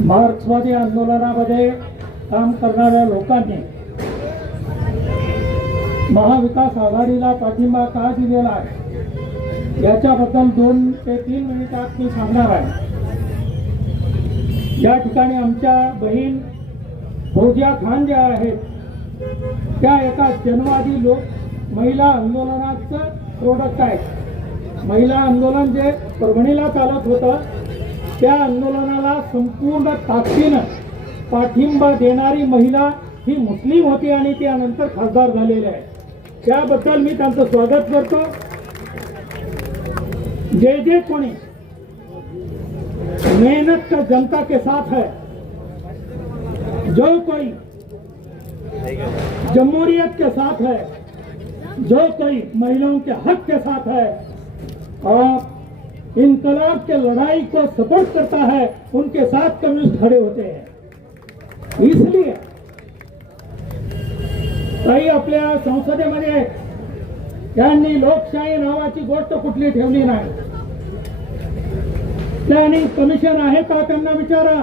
मार्क्सवादी आंदोलनामध्ये काम करणाऱ्या लोकांनी महाविकास आघाडीला पाठिंबा का दिलेला आहे? याच्याबद्दल दोन ते तीन मिनिटात मी सांगणार आहे. या ठिकाणी आमच्या बहीण भोजिया खान ज्या आहेत त्या एका जनवादी लोक महिला आंदोलनाचं प्रोडक्ट आहे महिला आंदोलन जे परभणीला चालत होतं त्या आंदोलनाला संपूर्ण ताकदीनं पाठिंबा देणारी महिला ही मुस्लिम होती आणि त्यानंतर खासदार झालेली आहे त्याबद्दल मी त्यांचं स्वागत करतो. जे जे कोणी मेहनत का जनता के साथ है जो कोई जमहूरियत के साथ है जो कोई महिलाओं के हक के साथ है और इनकलाब के लड़ाई को सपोर्ट करता है उनके साथ कम्युनिस्ट खड़े होते हैं। इसलिए काही आपल्या संसदेमध्ये त्यांनी लोकशाही नावाची गोष्ट कुठली ठेवली नाही। प्लॅनिंग कमिशन आहे का त्यांना विचारा?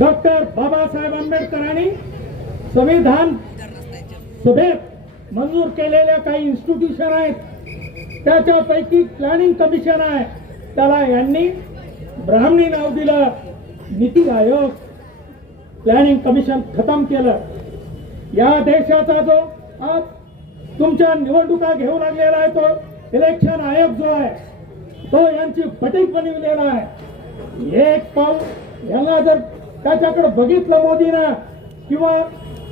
डॉक्टर बाबासाहेब आंबेडकरांनी संविधान सभेत मंजूर केलेल्या काही इन्स्टिट्यूशन आहेत त्याच्यापैकी प्लॅनिंग कमिशन आहे. त्याला यांनी ब्राह्मणी नाव दिलं. नीती आयोग प्लॅनिंग कमिशन खतम केलं. या देशाचा जो आज तुमच्या निवडणुका घेऊ लागलेला आहे तो इलेक्शन आयोग जो आहे तो यांची फटीक बनविलेला आहे. एक पाऊल यांना जर त्याच्याकडे बघितलं मोदीनं किंवा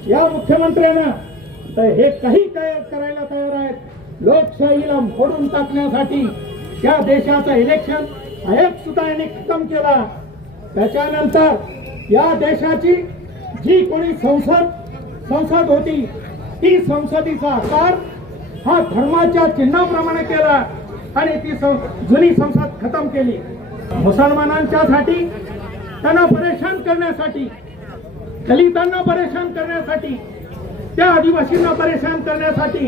या मुख्यमंत्र्यांना तर हे काही काय करायला तयार आहेत? लोकशाहीला मोडून टाकण्यासाठी त्या देशाचं इलेक्शन आयोग सुद्धा यांनी खतम केला. त्याच्यानंतर या देशाची जी कोणी संसद संसद होती ती संसदेचा आकार हा धर्माच्या चिन्हाप्रमाणे केला आणि ती सं- जुनी संसद खतम केली. मुसलमानांच्यासाठी त्यांना परेशान करण्यासाठी दलितांना परेशान करण्यासाठी त्या आदिवासींना परेशान करण्यासाठी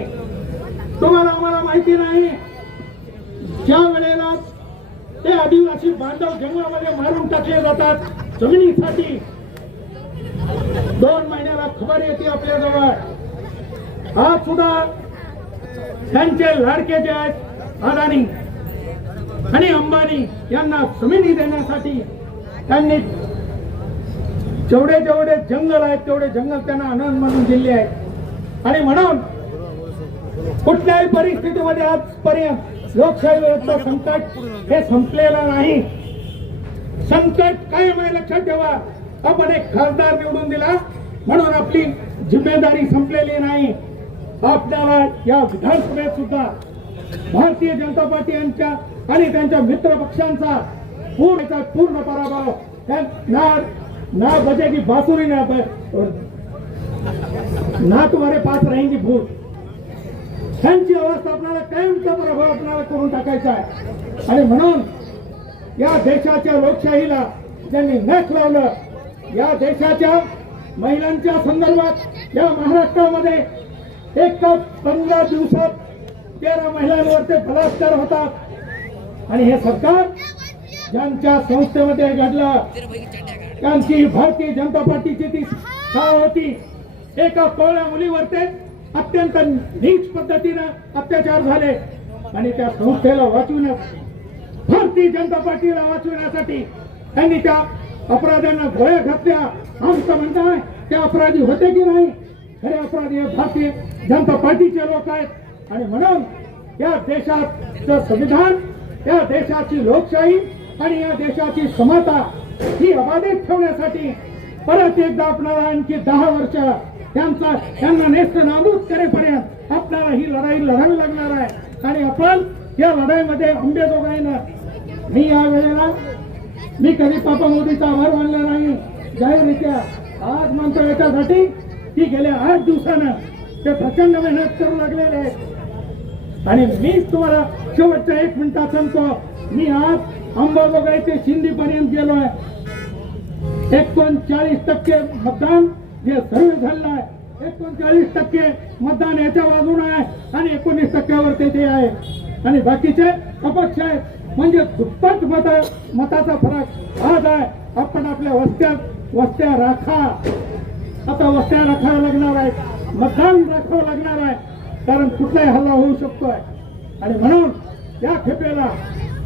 तुम्हाला आम्हाला माहिती नाही. ज्या वेळेला ते आदिवासी बांधव जंगलामध्ये मारून टाकले जातात जमिनीसाठी. दोन महिन्याला खबर येते आपल्याजवळ. आज सुद्धा त्यांचे लाडके जे आहेत अदानी आणि अंबानी यांना जमिनी देण्यासाठी त्यांनी जेवढे जेवढे जंगल आहेत तेवढे जंगल त्यांना आनंद म्हणून दिले आहेत. आणि म्हणून कुठल्याही परिस्थितीमध्ये आजपर्यंत लोकशाही व्यवस्था संकट हे संपलेलं नाही. संकट कायम आहे लक्षात ठेवा. आपण एक खासदार निवडून दिला म्हणून आपली जिम्मेदारी संपलेली नाही. आपल्याला या विधानसभेत सुद्धा भारतीय जनता पार्टी यांच्या आणि त्यांच्या मित्र पक्षांचा पूर्ण पूर्ण पराभव त्या- ना ना बजेगी बासुरी ना ब- ना तुम्हारे पास रहेंगी भूत. त्यांची अवस्था आपल्याला कायमचा प्रभाव आपल्याला करून टाकायचा आहे. आणि म्हणून या देशाच्या लोकशाहीला ज्यांनी नख लावलं या देशाच्या महिलांच्या संदर्भात या महाराष्ट्रामध्ये एक पंधरा दिवसात तेरा महिलांवर ते बलात्कार होतात. आणि हे सरकार ज्यांच्या संस्थेमध्ये घडलं त्यांची भारतीय जनता पार्टीची ती शाळा होती. एका कोवळ्या मुलीवरती अत्यंत नीच पद्धतीनं अत्याचार झाले. आणि त्या संस्थेला वाचविण्यात भारतीय जनता पार्टीला वाचविण्यासाठी त्यांनी त्या अपराध्यांना गोळ्या घातल्या. आमचं म्हणणं आहे ते अपराधी होते की नाही? खरे अपराधी हे भारतीय जनता पार्टीचे लोक आहेत. आणि म्हणून या देशाचं संविधान या देशाची लोकशाही आणि या देशाची समता ही अबाधित ठेवण्यासाठी परत एकदा आपल्याला आणखी दहा वर्ष त्यांचा त्यांना नेस्त नामूद करेपर्यंत आपल्याला ही लढाई लढावी लागणार आहे. आणि आपण या लढाईमध्ये अंबेजोगाईनं मी या वेळेला मी कधी पापा मोदीचा आभार मानला नाही. जाहीररित्या आज म्हणतो याच्यासाठी की गेल्या आठ दिवसानं ते प्रचंड मेहनत करू लागलेले आहेत. आणि मी तुम्हाला शेवटच्या एक मिनिटात सांगतो मी आज अंबाजोगाई ते शिंदीपर्यंत गेलोय. एकोणचाळीस टक्के मतदान जे सर्व झालं आहे एकोणचाळीस टक्के मतदान याच्या बाजून आहे आणि एकोणीस टक्क्यावर ते ते आहे. आणि बाकीचे अपक्ष आहेत. म्हणजे दुप्पट मत मताचा फरक आज आहे. आपण आपल्या वस्त्यात वस्त्या राखा. आता वस्त्या राखाव्या लागणार आहे मतदान राखावं लागणार आहे. कारण कुठलाही हल्ला होऊ शकतोय आणि म्हणून या खेपेला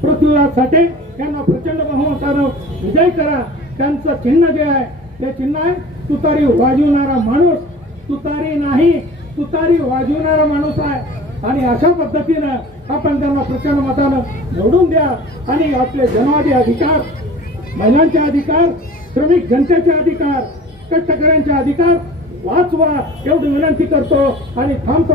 पृथ्वीराज साठे यांना प्रचंड बहुमतानं विजय करा. त्यांचं चिन्ह जे आहे हे चिन्ह आहे तुतारी वाजवणारा माणूस तुतारी नाही तुतारी वाजवणारा माणूस आहे. आणि अशा पद्धतीनं आपण त्यांना प्रचंड मतानं निवडून द्या. आणि आपले जन्मादी अधिकार महिलांचे अधिकार श्रमिक जनतेचे अधिकार कष्टकऱ्यांचे अधिकार वाचवा. एवढी विनंती करतो आणि थांबतो.